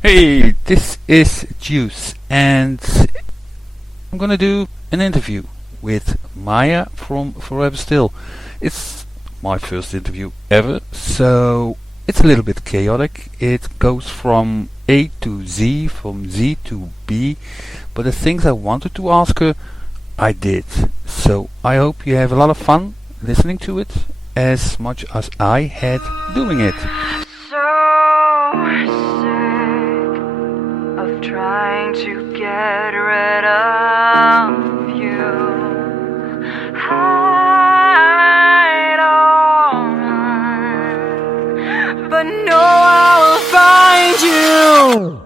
Hey, this is Deuce, and I'm gonna do an interview with Maja from Forever Still. It's my first interview ever, so it's a little bit chaotic. It goes from A to Z, from Z to B, but the things I wanted to ask her, I did. So I hope you have a lot of fun listening to it, as much as I had doing it. Trying to get rid of you. I don't mind, but no, I will find you.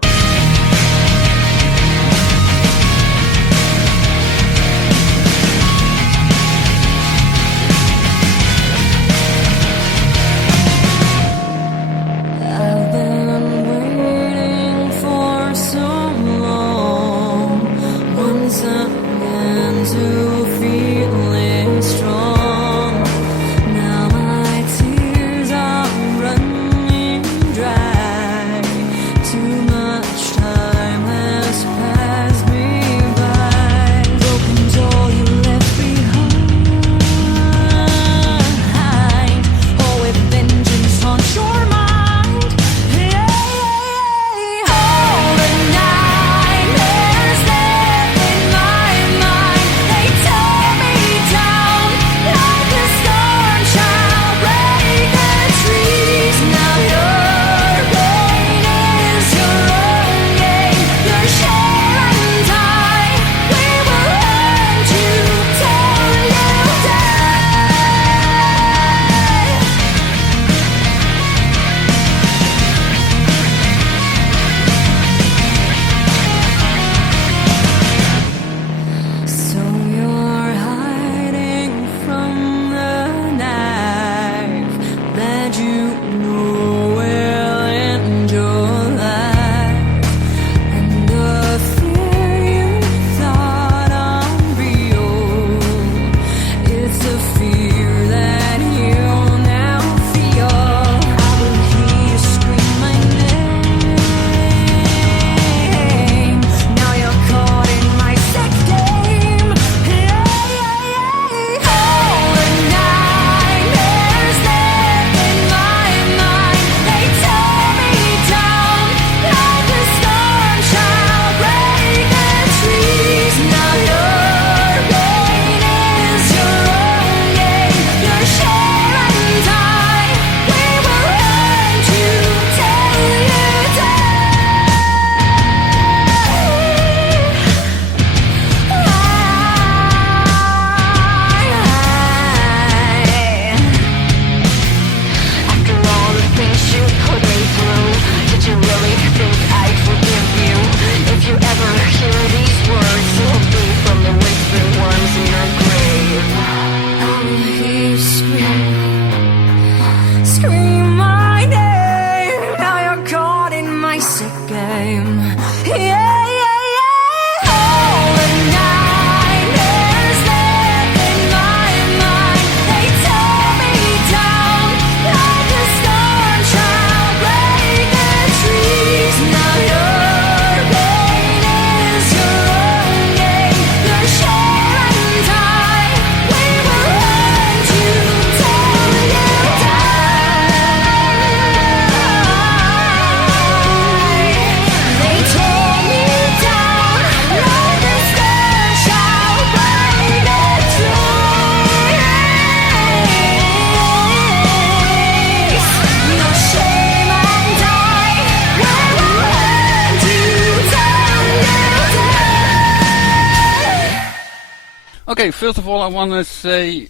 Okay, first of all, I want to say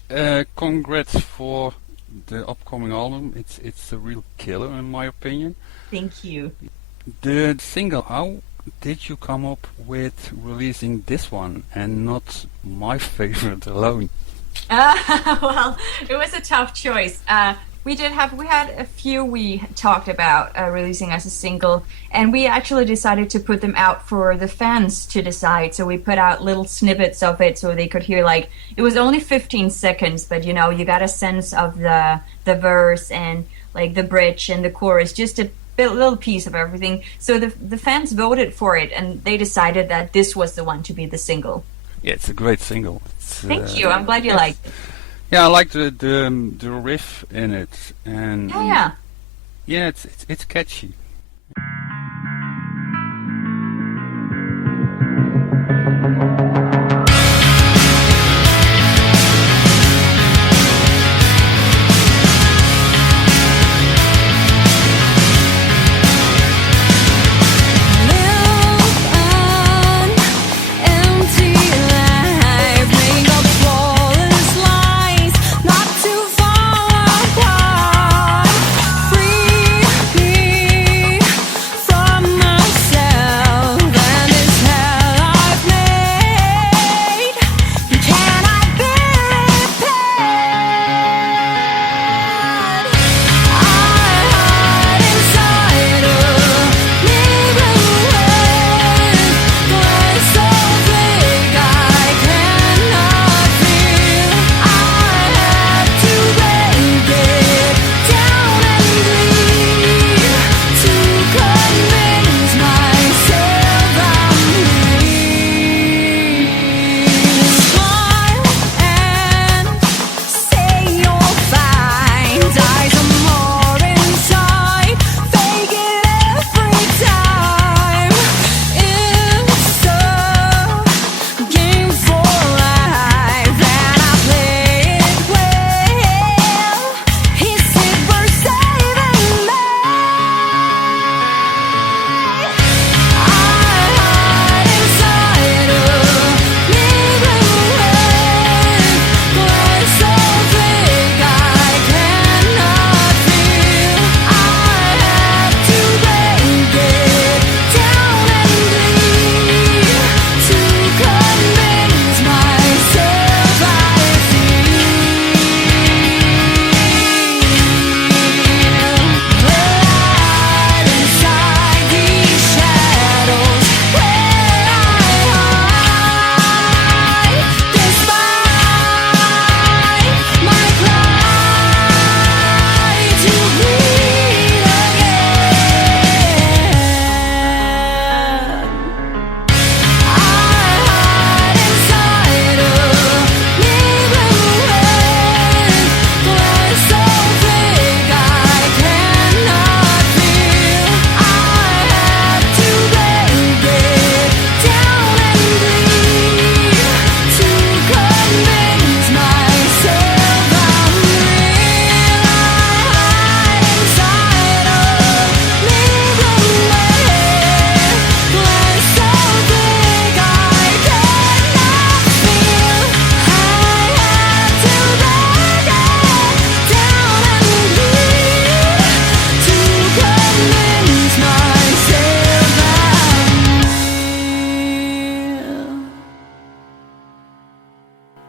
congrats for the upcoming album. It's a real killer, in my opinion. Thank you. The single, how did you come up with releasing this one and not my favorite alone? Well, it was a tough choice. We had a few we talked about releasing as a single, and we actually decided to put them out for the fans to decide. So we put out little snippets of it so they could hear, like, it was only 15 seconds, but you got a sense of the verse and like the bridge and the chorus, just to little piece of everything. So the fans voted for it, and they decided that this was the one to be the single. Yeah, it's a great single. It's, Thank you. I'm glad you liked it. Yeah, I like the riff in it, and Yeah. it's catchy.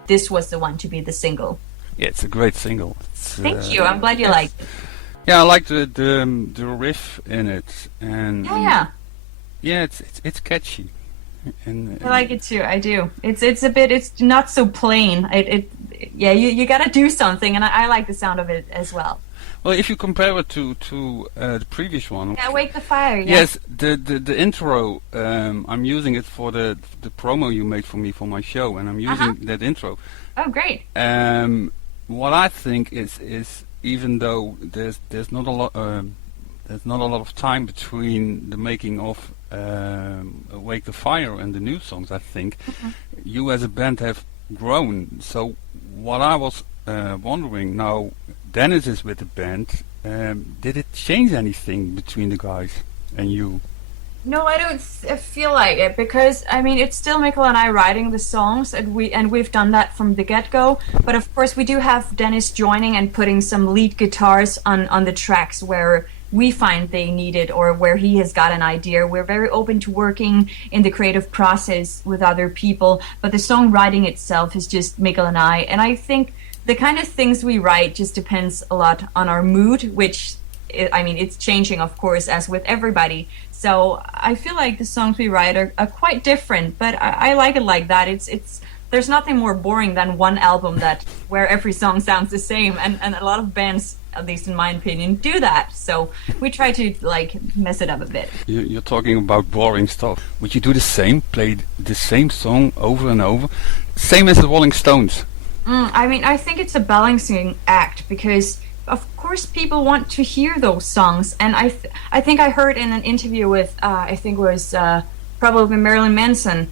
This was the one to be the single. Yeah, it's a great single. It's, Thank you. I'm glad you liked it. Yeah, I like the riff in it, and it's catchy. And I like it too. I do. It's not so plain. You got to do something, and I like the sound of it as well. Well, if you compare it to the previous one, Yeah, Wake the Fire. Yeah. yes, the intro, I'm using it for the promo you made for me for my show, and I'm using that intro. Oh, great. What I think is even though there's not a lot of time between the making of Wake the Fire and the new songs, I think you as a band have grown. So what I was wondering now, Dennis is with the band. Did it change anything between the guys and you? No, I don't feel like it, because I mean it's still Mikkel and I writing the songs, and we've done that from the get-go. But of course we do have Dennis joining and putting some lead guitars on the tracks where we find they need it or where he has got an idea. We're very open to working in the creative process with other people, but the songwriting itself is just Mikkel and I. And I think the kind of things we write just depends a lot on our mood, which it's changing, of course, as with everybody. So I feel like the songs we write are quite different, but I like it like that. It's there's nothing more boring than one album where every song sounds the same, and a lot of bands at least in my opinion, do that. So we try to like mess it up a bit. You're talking about boring stuff. Would you do the same? Play the same song over and over? Same as the Rolling Stones. I mean, I think it's a balancing act because, of course, people want to hear those songs. And I think I heard in an interview with, I think it was probably Marilyn Manson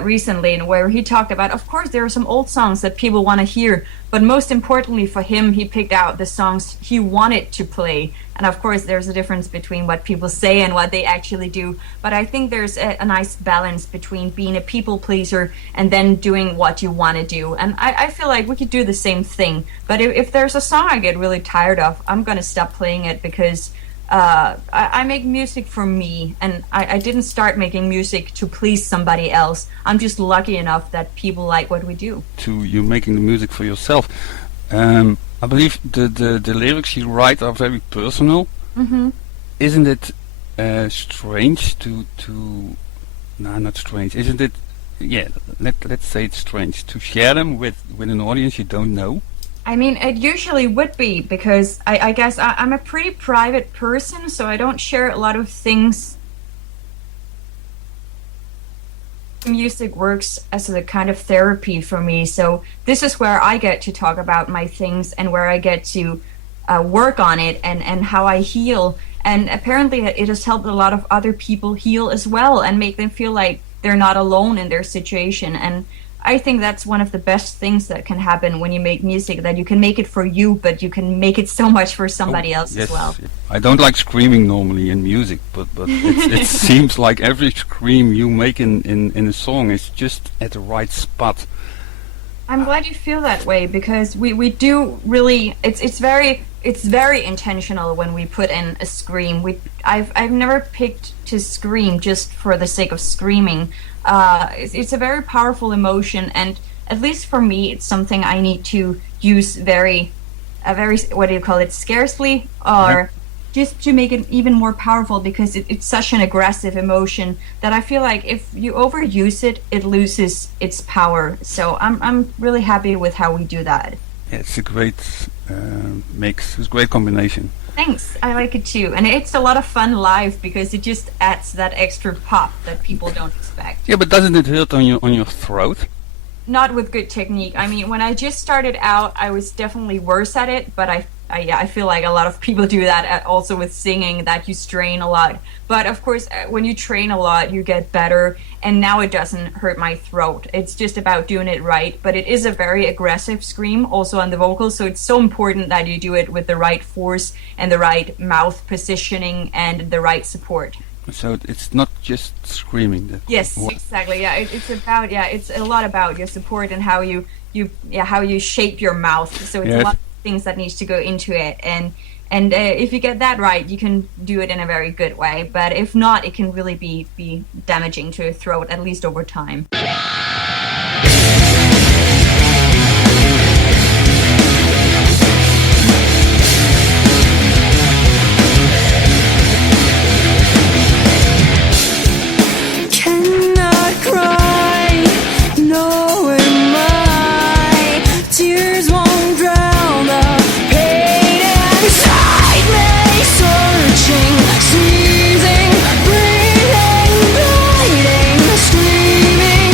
recently, where he talked about, of course, there are some old songs that people want to hear. But most importantly for him, he picked out the songs he wanted to play. And of course, there's a difference between what people say and what they actually do. But I think there's a nice balance between being a people pleaser and then doing what you want to do. And I feel like we could do the same thing. But if there's a song I get really tired of, I'm going to stop playing it because I make music for me. And I didn't start making music to please somebody else. I'm just lucky enough that people like what we do. To you making the music for yourself. I believe the lyrics you write are very personal. Mm-hmm. Isn't it strange to no, not strange. Isn't it? Yeah, let's say it's strange to share them with an audience you don't know. I mean, it usually would be because I guess I'm a pretty private person, so I don't share a lot of things. Music works as a kind of therapy for me, so this is where I get to talk about my things and where I get to work on it and how I heal. And apparently it has helped a lot of other people heal as well and make them feel like they're not alone in their situation. And I think that's one of the best things that can happen when you make music, that you can make it for you, but you can make it so much for somebody else yes, as well. I don't like screaming normally in music, but it seems like every scream you make in a song is just at the right spot. I'm glad you feel that way because we do really, it's very intentional when we put in a scream. I've never picked to scream just for the sake of screaming. It's a very powerful emotion, and at least for me, it's something I need to use very what do you call it, scarcely, or just to make it even more powerful because it's such an aggressive emotion that I feel like if you overuse it, it loses its power. So I'm really happy with how we do that. Yeah, it's a great mix. It's a great combination. Thanks, I like it too, and it's a lot of fun live because it just adds that extra pop that people don't expect. Yeah, but doesn't it hurt on your throat? Not with good technique. I mean, when I just started out, I was definitely worse at it, but I feel like a lot of people do that also with singing, that you strain a lot. But of course, when you train a lot, you get better, and now it doesn't hurt my throat. It's just about doing it right, but it is a very aggressive scream also on the vocals, so it's so important that you do it with the right force and the right mouth positioning and the right support. So it's not just screaming. Yes, exactly. Yeah, it's a lot about your support and how you shape your mouth. So it's a lot of things that needs to go into it, and if you get that right, you can do it in a very good way. But if not, it can really be damaging to your throat, at least over time. Seizing, breathing, bleeding, screaming,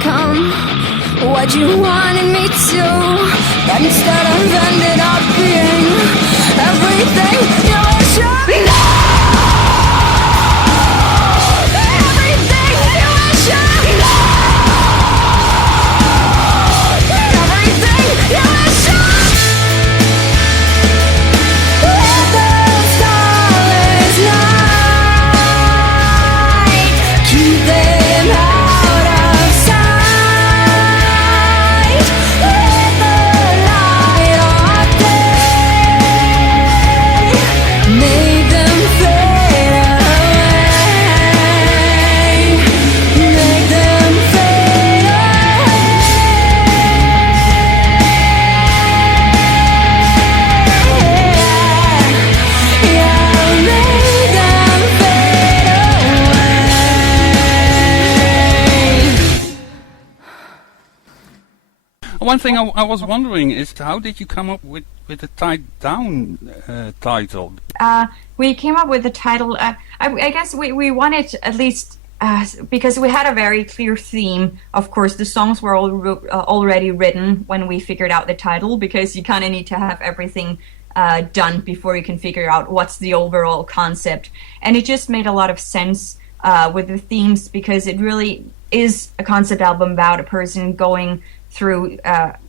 become what you wanted me to, but instead I've ended up being everything you wish I everything you wish I everything you wish I with the starless night, keep them out of sight with the light of day, make them fade away, make them fade away, yeah, make them fade away. One thing I was wondering is, how did you come up with the Tied Down title? We came up with the title. I guess we wanted at least because we had a very clear theme. Of course, the songs were already written when we figured out the title, because you kind of need to have everything done before you can figure out what's the overall concept. And it just made a lot of sense with the themes, because it really is a concept album about a person going through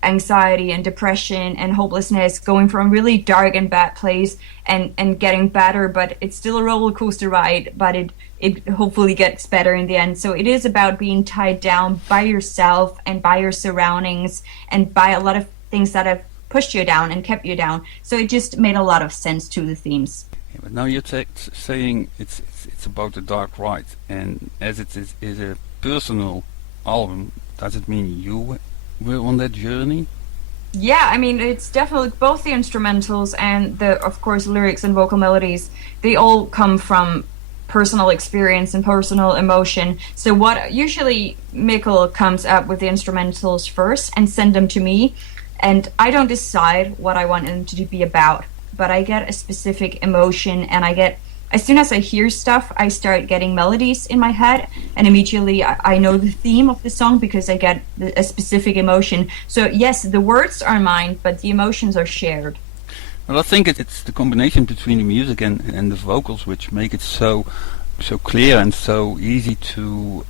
anxiety and depression and hopelessness, going from a really dark and bad place and getting better. But it's still a roller coaster ride, but it hopefully gets better in the end. So it is about being tied down by yourself and by your surroundings and by a lot of things that have pushed you down and kept you down. So it just made a lot of sense to the themes. Yeah, but now you're saying it's about the dark ride, and as it is a personal album, does it mean you were on that journey? Yeah, I mean, it's definitely both the instrumentals and the, of course, lyrics and vocal melodies. They all come from personal experience and personal emotion. So what usually Mikkel comes up with the instrumentals first and send them to me, and I don't decide what I want them to be about, but I get a specific emotion, and as soon as I hear stuff, I start getting melodies in my head, and immediately I know the theme of the song because I get a specific emotion. So yes, the words are mine, but the emotions are shared. Well, I think it's the combination between the music and the vocals which make it so clear and so easy to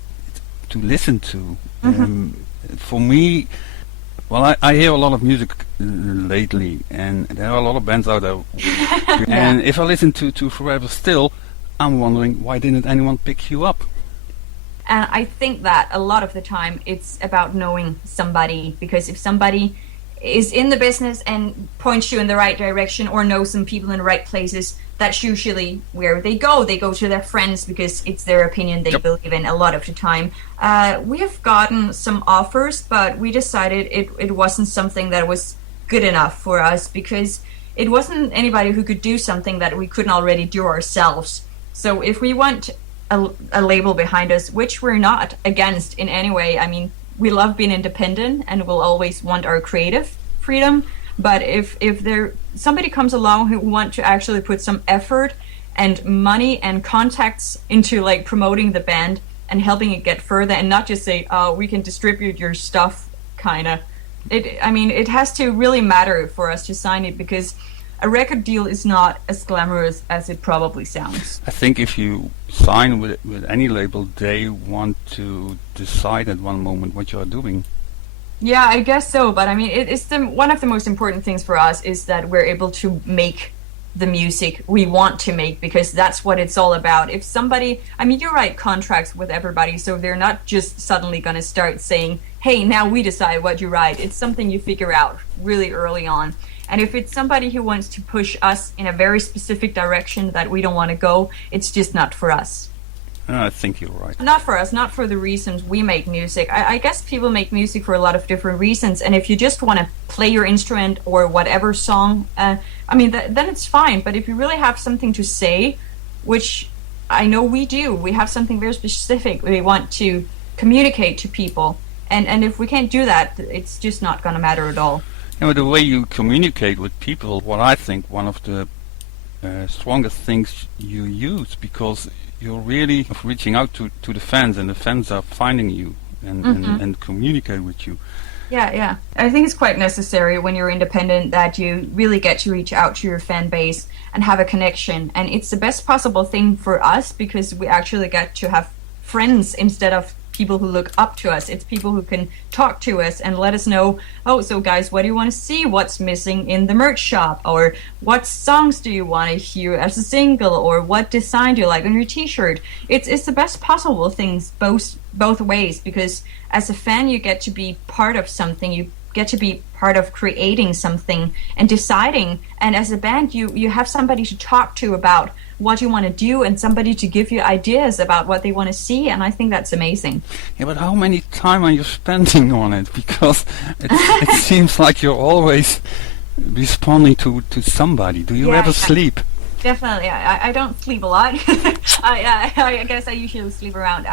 listen to. For me, well, I hear a lot of music lately, and there are a lot of bands out there. And if I listen to Forever Still, I'm wondering, why didn't anyone pick you up? And I think that a lot of the time it's about knowing somebody, because if somebody is in the business and points you in the right direction or knows some people in the right places, that's usually where they go. They go to their friends because it's their opinion they believe in a lot of the time. We have gotten some offers, but we decided it wasn't something that was good enough for us, because it wasn't anybody who could do something that we couldn't already do ourselves. So if we want a label behind us, which we're not against in any way, I mean, we love being independent and we'll always want our creative freedom. But if there somebody comes along who want to actually put some effort and money and contacts into like promoting the band and helping it get further, and not just say, oh, we can distribute your stuff, kinda. It has to really matter for us to sign it, because a record deal is not as glamorous as it probably sounds. I think if you sign with any label, they want to decide at one moment what you are doing. Yeah, I guess so. But I mean, it's one of the most important things for us is that we're able to make the music we want to make, because that's what it's all about. If somebody, I mean, you write contracts with everybody, so they're not just suddenly going to start saying, hey, now we decide what you write. It's something you figure out really early on. And if it's somebody who wants to push us in a very specific direction that we don't want to go, it's just not for us. I think you're right. Not for us, not for the reasons we make music. I guess people make music for a lot of different reasons, and if you just want to play your instrument or whatever song, then it's fine. But if you really have something to say, which I know we do, we have something very specific we want to communicate to people, and if we can't do that, it's just not going to matter at all. You know, the way you communicate with people, what I think one of the strongest things you use, because you're really reaching out to the fans, and the fans are finding you. and communicate with you. Yeah. I think it's quite necessary when you're independent that you really get to reach out to your fan base and have a connection. And it's the best possible thing for us because we actually get to have friends instead of people who look up to us. It's people who can talk to us and let us know, oh, so guys, what do you want to see? What's missing in the merch shop? Or what songs do you want to hear as a single? Or what design do you like on your t-shirt? It's the best possible things both ways, because as a fan you get to be part of something, you get to be part of creating something and deciding, and as a band you have somebody to talk to about what you want to do and somebody to give you ideas about what they want to see, and I think that's amazing. Yeah, but how many time are you spending on it? Because it seems like you're always responding to somebody. Do you ever sleep? Definitely. I don't sleep a lot. I guess I usually sleep around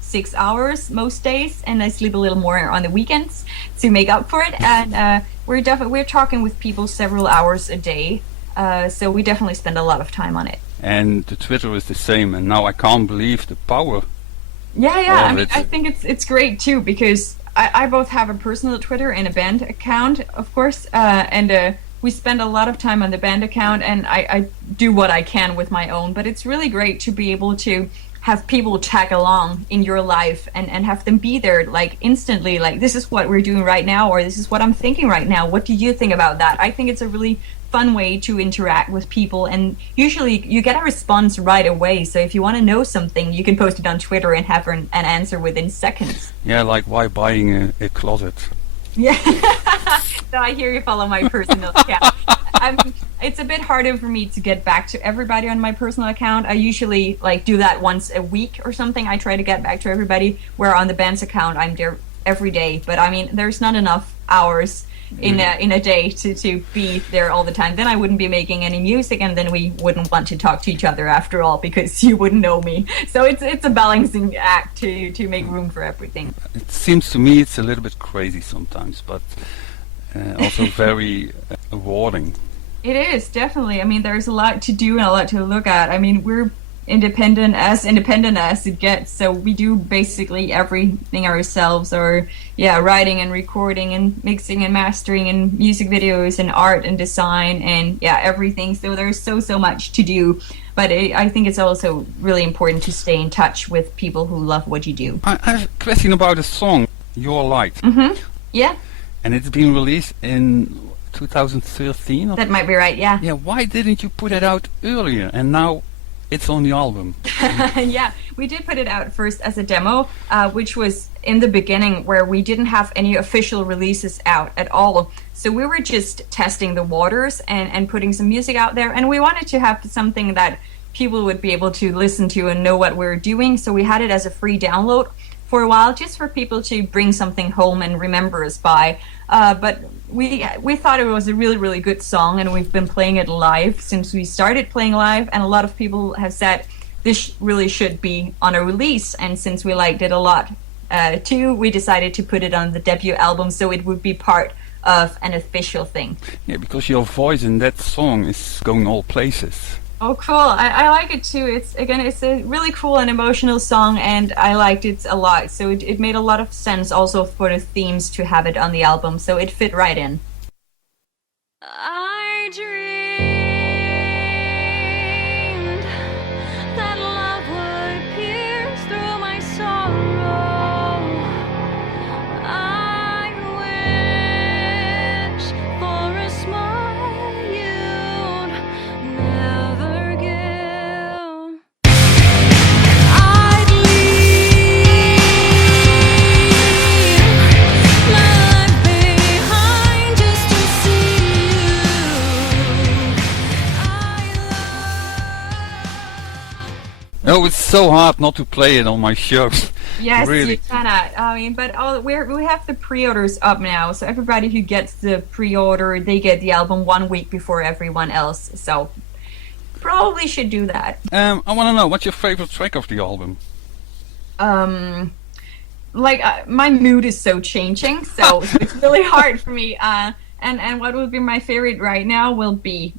6 hours most days, and I sleep a little more on the weekends to make up for it. And we're talking with people several hours a day, so we definitely spend a lot of time on it. And the Twitter is the same, and now I can't believe the power. Yeah. I mean, I think it's great too, because I both have a personal Twitter and a band account, of course, and we spend a lot of time on the band account, and I do what I can with my own. But it's really great to be able to have people tag along in your life and have them be there like instantly, like this is what we're doing right now, or this is what I'm thinking right now. What do you think about that? I think it's a really fun way to interact with people, and usually you get a response right away. So if you want to know something, you can post it on Twitter and have an answer within seconds. Yeah, like why buying a closet? Yeah. So I hear you follow my personal account. It's a bit harder for me to get back to everybody on my personal account. I usually like do that once a week or something. I try to get back to everybody, where on the band's account I'm there every day. But I mean, there's not enough hours in a day to be there all the time. Then I wouldn't be making any music, and then we wouldn't want to talk to each other after all, because you wouldn't know me. So it's a balancing act to make room for everything. It seems to me it's a little bit crazy sometimes, but also very rewarding. It is, definitely. I mean, there's a lot to do and a lot to look at. I mean, we're independent as it gets, so we do basically everything ourselves, or writing and recording and mixing and mastering and music videos and art and design and everything. So there's so much to do, but I think it's also really important to stay in touch with people who love what you do. I have a question about a song, Your Light. Yeah, and it's been released in 2013. That might be right. Yeah, why didn't you put it out earlier, and now it's on the album? Yeah, we did put it out first as a demo, which was in the beginning, where we didn't have any official releases out at all. So we were just testing the waters and putting some music out there. And we wanted to have something that people would be able to listen to and know what we're doing. So we had it as a free download for a while, just for people to bring something home and remember us by. But we thought it was a really, really good song, and we've been playing it live since we started playing live, and a lot of people have said this really should be on a release, and since we liked it a lot too, we decided to put it on the debut album, so it would be part of an official thing. Yeah, because your voice in that song is going all places. Oh, cool. I like it too. It's a really cool and emotional song, and I liked it a lot. So it made a lot of sense also for the themes to have it on the album. So it fit right in. I dreamed that love would pierce through my sorrow. I wish for a smile you'd never give. I'd leave my life behind just to see you. Oh, it's so hard not to play it on my shows. Yes, really. you cannot. I mean, but we have the pre-orders up now, so everybody who gets the pre-order, they get the album 1 week before everyone else. So probably should do that. I want to know, what's your favorite track of the album? My mood is so changing, so it's really hard for me. And what would be my favorite right now will be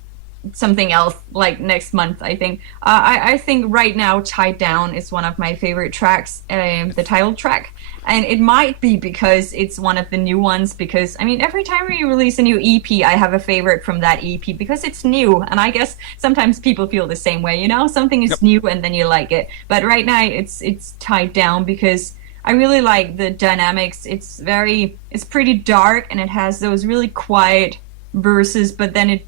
something else like next month. I think. I think right now "Tied Down" is one of my favorite tracks, the title track, and it might be because it's one of the new ones. Because I mean, every time we release a new EP, I have a favorite from that EP because it's new, and I guess sometimes people feel the same way. You know, something is new and then you like it. But right now, it's "Tied Down" because I really like the dynamics. It's pretty dark and it has those really quiet verses, but then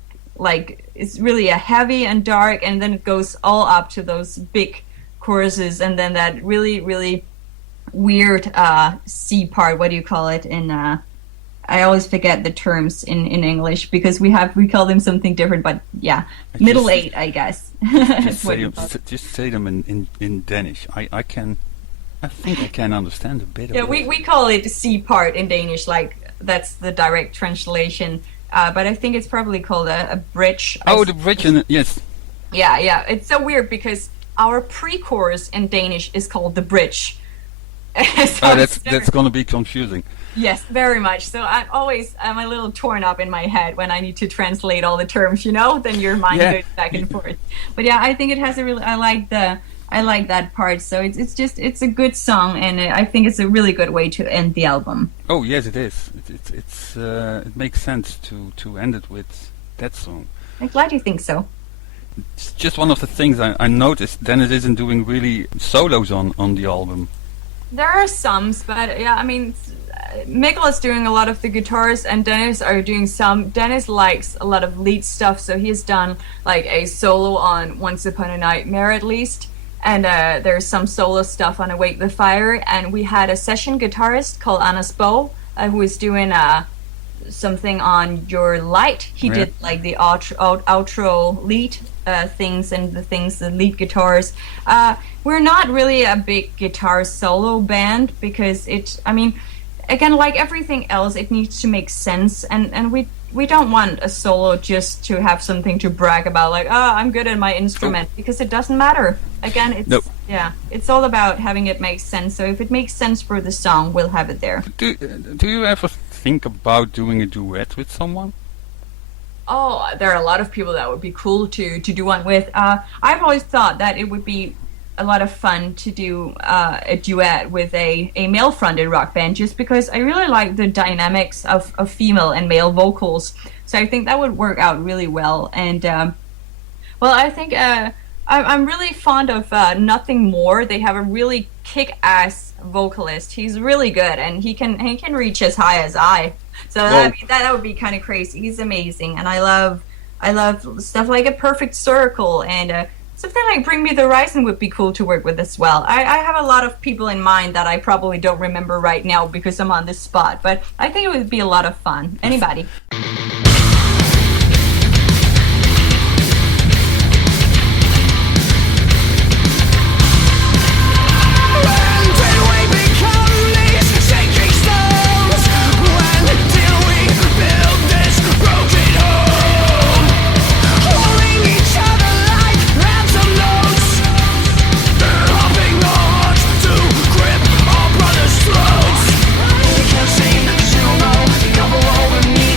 it's really a heavy and dark, and then it goes all up to those big choruses, and then that really, really weird C part. What do you call it in? I always forget the terms in English because we call them something different. But yeah, middle eight, I guess. Just say them in Danish. I think I can understand a bit. Yeah, we call it C part in Danish. Like that's the direct translation. But I think it's probably called a bridge. Oh, the bridge, yes. Yeah. It's so weird because our pre-chorus in Danish is called the bridge. So that's going to be confusing. Yes, very much. So I'm a little torn up in my head when I need to translate all the terms, you know? Then your mind goes back and forth. But yeah, I think it has I like that part. So it's a good song, and I think it's a really good way to end the album. Oh yes, it is. It makes sense to end it with that song. I'm glad you think so. It's just one of the things I noticed. Dennis isn't doing really solos on the album. There are some, but yeah, I mean, Mikkel is doing a lot of the guitars, and Dennis are doing some. Dennis likes a lot of lead stuff, so he's done like a solo on "Once Upon a Nightmare" at least. And there's some solo stuff on "Awake the Fire," and we had a session guitarist called Anders Bo, who is doing something on "Your Light." He did like the outro lead things and the lead guitars. We're not really a big guitar solo band because again, like everything else, it needs to make sense, and we don't want a solo just to have something to brag about, like, oh, I'm good at my instrument, because it doesn't matter. Again, it's all about having it make sense. So if it makes sense for the song, we'll have it there. Do you ever think about doing a duet with someone? Oh, there are a lot of people that would be cool to do one with. I've always thought that it would be a lot of fun to do a duet with a male-fronted rock band, just because I really like the dynamics of female and male vocals. So I think that would work out really well. And I think I'm really fond of Nothing More. They have a really kick-ass vocalist. He's really good, and he can reach as high as I. So that would be kind of crazy. He's amazing, and I love stuff like A Perfect Circle, and something like Bring Me the Horizon would be cool to work with as well. I have a lot of people in mind that I probably don't remember right now because I'm on this spot, but I think it would be a lot of fun. Anybody. Seem that you know, you're over me,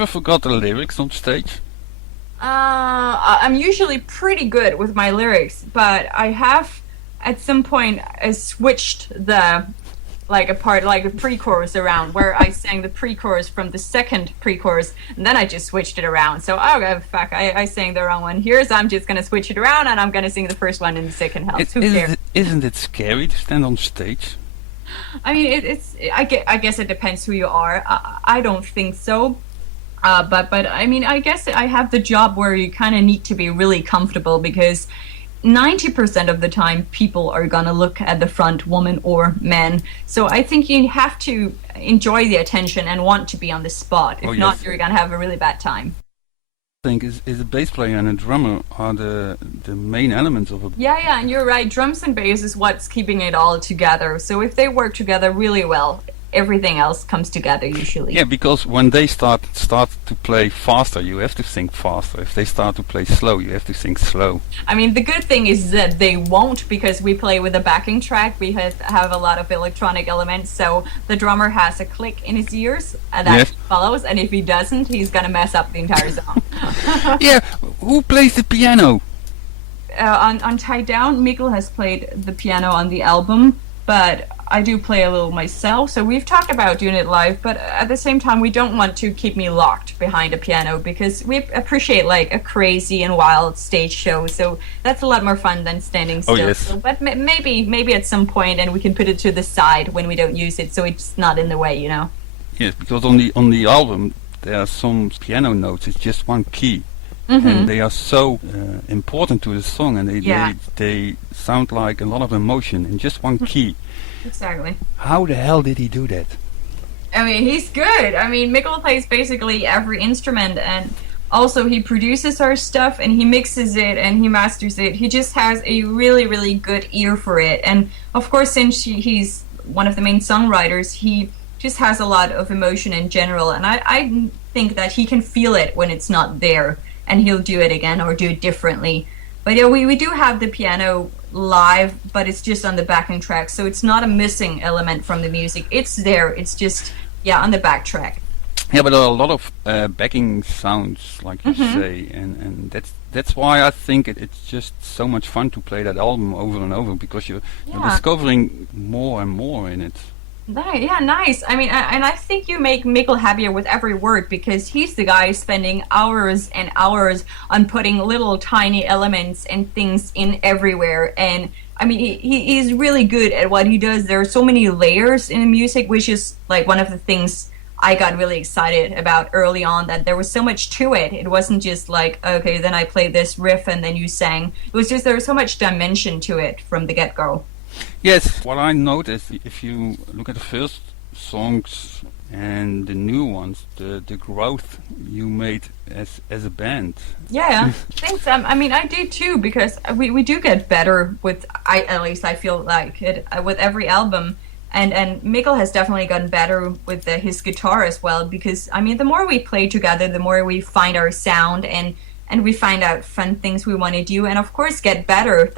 ever forgot the lyrics on stage? I'm usually pretty good with my lyrics, but I have at some point switched the the pre-chorus around, where I sang the pre-chorus from the second pre-chorus, and then I just switched it around. So fuck, I sang the wrong one here, so I'm just gonna switch it around, and I'm gonna sing the first one in the second half. Isn't it scary to stand on stage? I mean, I guess it depends who you are. I don't think so. But I mean, I guess I have the job where you kind of need to be really comfortable, because 90% of the time people are gonna look at the front, woman or man. So I think you have to enjoy the attention and want to be on the spot. If not, you're gonna have a really bad time. I think is a bass player and a drummer are the main elements of a... Yeah, and you're right. Drums and bass is what's keeping it all together. So if they work together really well, everything else comes together usually. Yeah, because when they start to play faster, you have to sing faster. If they start to play slow, you have to sing slow. I mean, the good thing is that they won't, because we play with a backing track. We have a lot of electronic elements, so the drummer has a click in his ears that follows, and if he doesn't, he's gonna mess up the entire song. Yeah, who plays the piano? On Tied Down, Mikkel has played the piano on the album, but I do play a little myself, so we've talked about doing it live, but at the same time we don't want to keep me locked behind a piano, because we appreciate like a crazy and wild stage show, so that's a lot more fun than standing still. Oh, yes. So, but maybe at some point, and we can put it to the side when we don't use it, so it's not in the way, you know. Yes, because on the album there are some piano notes, it's just one key. And they are so important to the song, and they sound like a lot of emotion in just one key. Exactly. How the hell did he do that? I mean, he's good. I mean, Mikkel plays basically every instrument, and also he produces our stuff, and he mixes it, and he masters it. He just has a really, really good ear for it. And of course, since he's one of the main songwriters, he just has a lot of emotion in general, and I think that he can feel it when it's not there, and he'll do it again or do it differently. But yeah, we do have the piano live, but it's just on the backing track, so it's not a missing element from the music. It's there, it's just on the back track. Yeah, but there are a lot of backing sounds, like you say, and that's why I think it's just so much fun to play that album over and over, because you're discovering more and more in it. Yeah, nice. I mean, and I think you make Mikkel happier with every word, because he's the guy spending hours and hours on putting little tiny elements and things in everywhere. And I mean, he's really good at what he does. There are so many layers in the music, which is like one of the things I got really excited about early on, that there was so much to it. It wasn't just like, okay, then I played this riff and then you sang. It was just, there was so much dimension to it from the get-go. Yes, what I noticed, if you look at the first songs and the new ones, the growth you made as a band. Yeah, thanks. I mean, I do too, because we do get better with, at least I feel like it, with every album. And Mikkel has definitely gotten better with his guitar as well, because, I mean, the more we play together, the more we find our sound, and we find out fun things we want to do, and of course get better.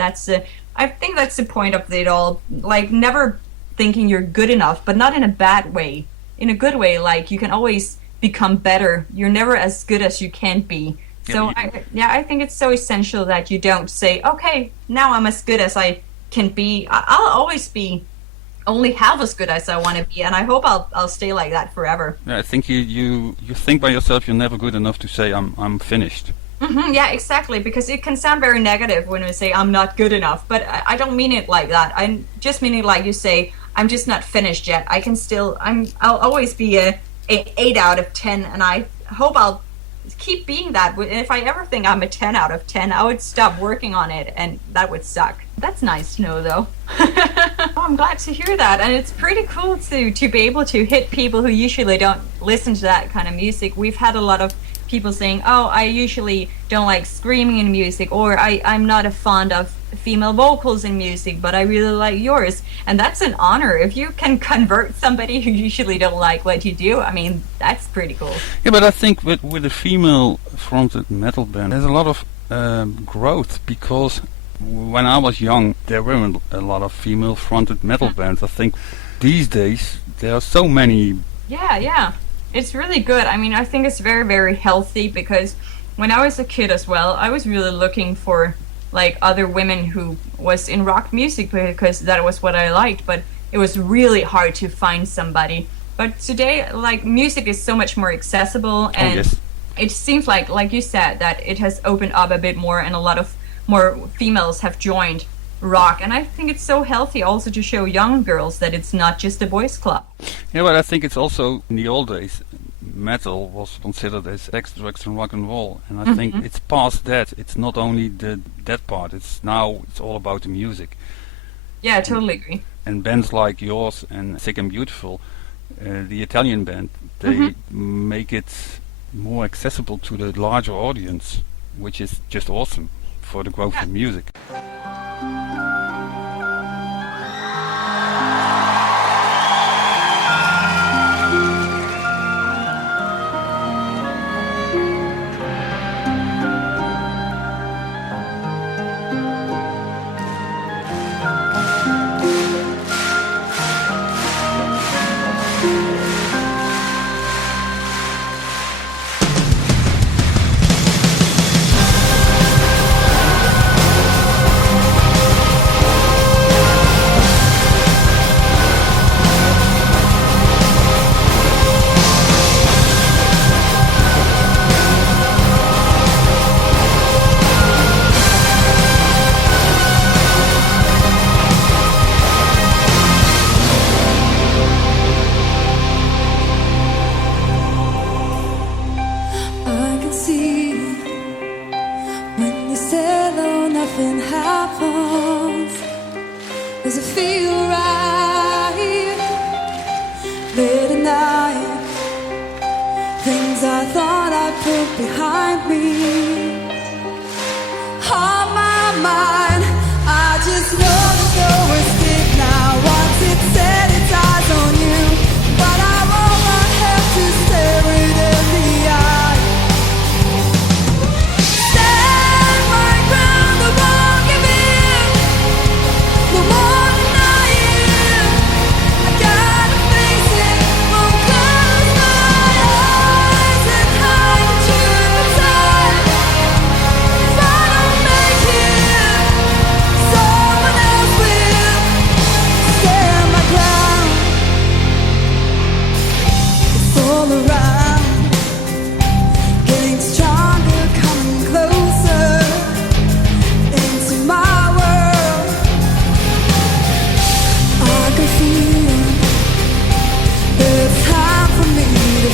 I think that's the point of it all. Like, never thinking you're good enough, but not in a bad way. In a good way, like, you can always become better. You're never as good as you can be. So, I think it's so essential that you don't say, okay, now I'm as good as I can be. I'll always be only half as good as I want to be, and I hope I'll stay like that forever. Yeah, I think you think by yourself you're never good enough to say I'm finished. Yeah, exactly, because it can sound very negative when we say I'm not good enough, but I don't mean it like that. I just mean it like you say, I'm just not finished yet. I'll always be a 8 out of 10, and I hope I'll keep being that. If I ever think I'm a 10 out of 10, I would stop working on it, and that would suck. That's nice to know, though. Oh, I'm glad to hear that, and it's pretty cool to be able to hit people who usually don't listen to that kind of music. We've had a lot of people saying, oh, I usually don't like screaming in music, or I'm not a fond of female vocals in music, but I really like yours. And that's an honor. If you can convert somebody who usually don't like what you do, I mean, that's pretty cool. Yeah, but I think with a female fronted metal band, there's a lot of growth, because when I was young, there weren't a lot of female fronted metal bands. I think these days there are so many. Yeah. It's really good. I mean, I think it's very, very healthy because when I was a kid as well, I was really looking for like other women who was in rock music because that was what I liked, but it was really hard to find somebody. But today, like, music is so much more accessible, and yes. it seems like you said, that it has opened up a bit more, and a lot of more females have joined rock, and I think it's so healthy also to show young girls that it's not just a boys' club. Yeah, but I think it's also, in the old days, metal was considered as sex, drugs and rock and roll, and I think it's past that. It's not only that part, it's all about the music. Yeah, I totally agree. And bands like yours and Sick and Beautiful, the Italian band, they make it more accessible to the larger audience, which is just awesome for the growth of music.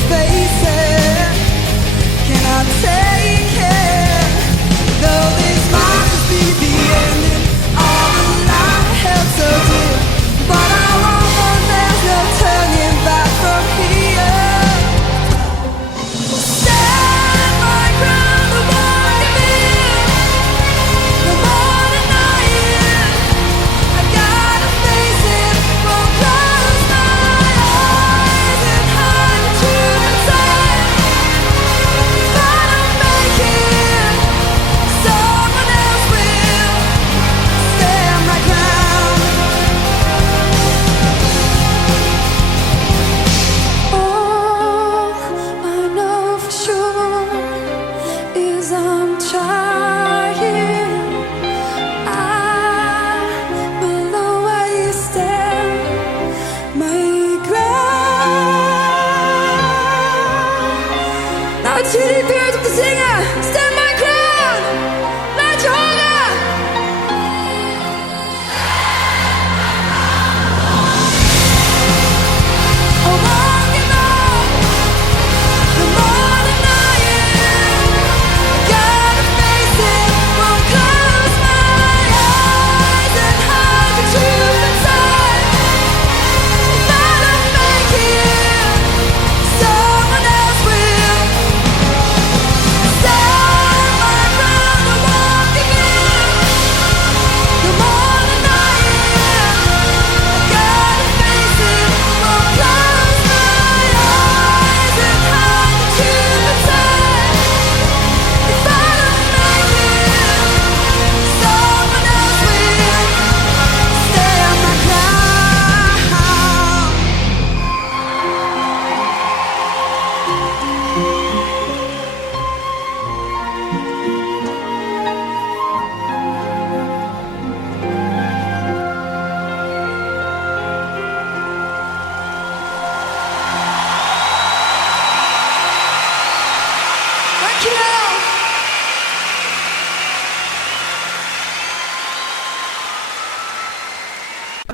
Face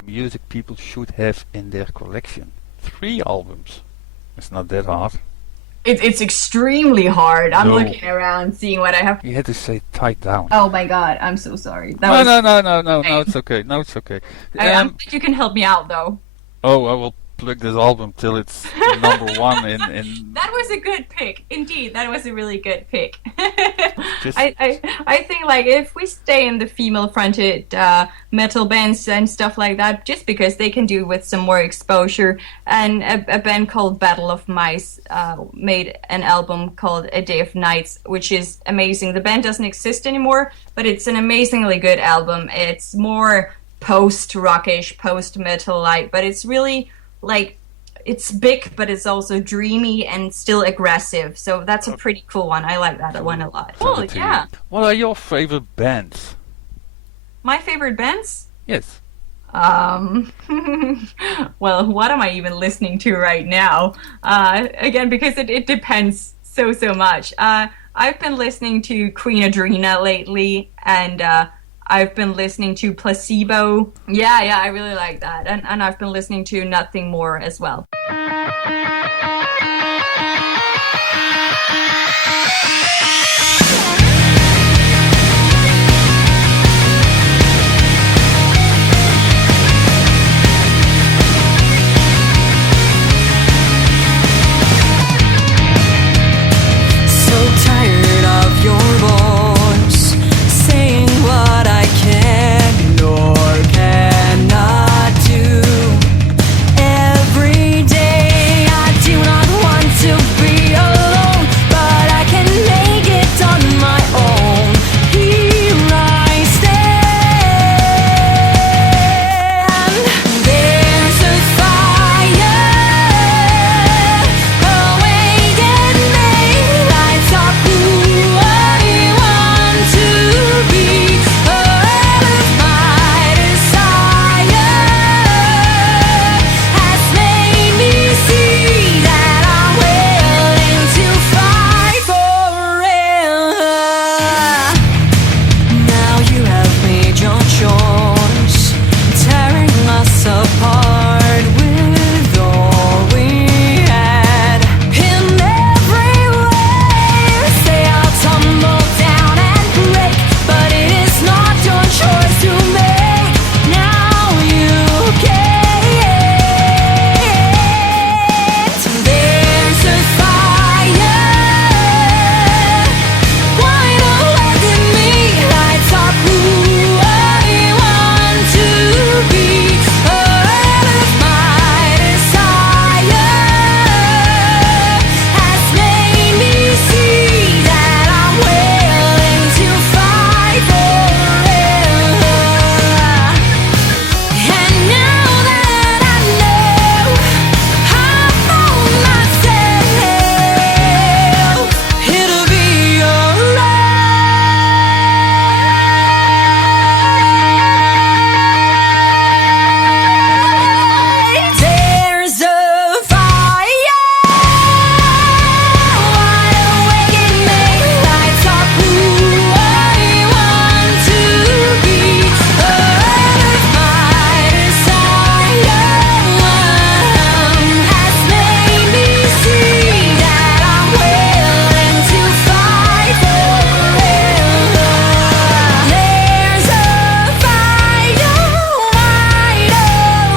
music people should have in their collection. 3 albums. It's not that hard. It's extremely hard. I'm No. looking around, seeing what I have. You had to say tight down. Oh my god, I'm so sorry. No, it's okay. No, it's okay. I think you can help me out though. Oh, I will plug this album till it's number 1 in That was a good pick. Indeed, that was a really good pick. Just- I think like if we stay in the female-fronted metal bands and stuff like that, just because they can do with some more exposure, and a band called Battle of Mice made an album called A Day of Nights, which is amazing. The band doesn't exist anymore, but it's an amazingly good album. It's more post-rockish, post-metal-like, but it's really like it's big, but it's also dreamy and still aggressive. So that's a pretty cool one. I like that one a lot. Send Oh it to yeah, you. What are your favorite bands? my favorite bands. Yes. Well, what am I even listening to right now? Again, because it depends so much. I've been listening to Queen Adrena lately, and I've been listening to Placebo. Yeah, I really like that. And I've been listening to Nothing More as well. So tired of your voice saying what I can or cannot do. Every day I do not want to be alone, but I can make it on my own. Here I stand. There's a fire awake in me, lights up who I want to be. All of my desire has made me see that I'm willing to fight forever. Now you have made your choice, tearing us apart with all we had. In every way, say I'll tumble down and break, but it is not your choice to make. Now you can't. There's a fire wide awake in me, lights up who I want to be. All of my desire has made me see that I'm willing to fight forever. And now that I know I've found myself, it'll be alright. There's a fire wide awake in me, lights up who I want to be. All of my desire has made me see that I'm willing to fight forever. There's a fire wide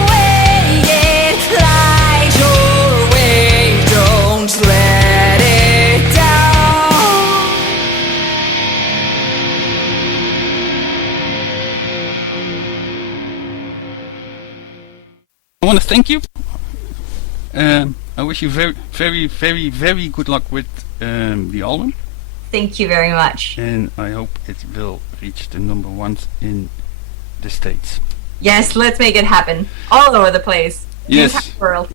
awake, light your way, don't let it down. I want to thank you. I wish you very good luck with the album, Thank you very much. and I hope it will reach the number 1s in the States. Yes, let's make it happen. All over the place. The Yes. entire world.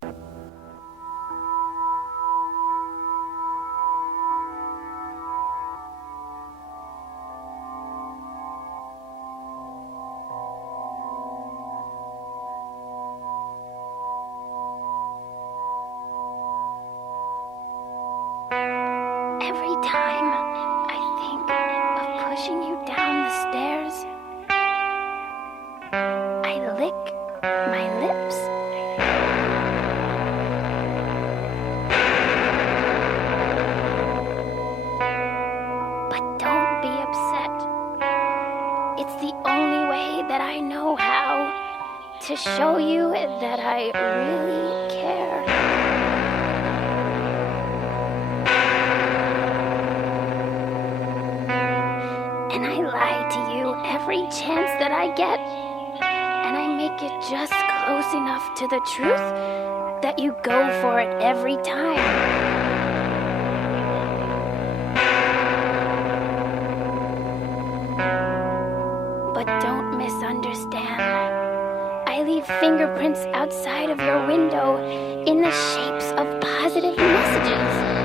Every time I think of pushing you down the stairs, I lick But don't be upset. It's the only way that I know how to show you that I really care. And I lie to you every chance that I get. And I make it just close enough to the truth that you go for it every time. But don't misunderstand. I leave fingerprints outside of your window in the shapes of positive messages.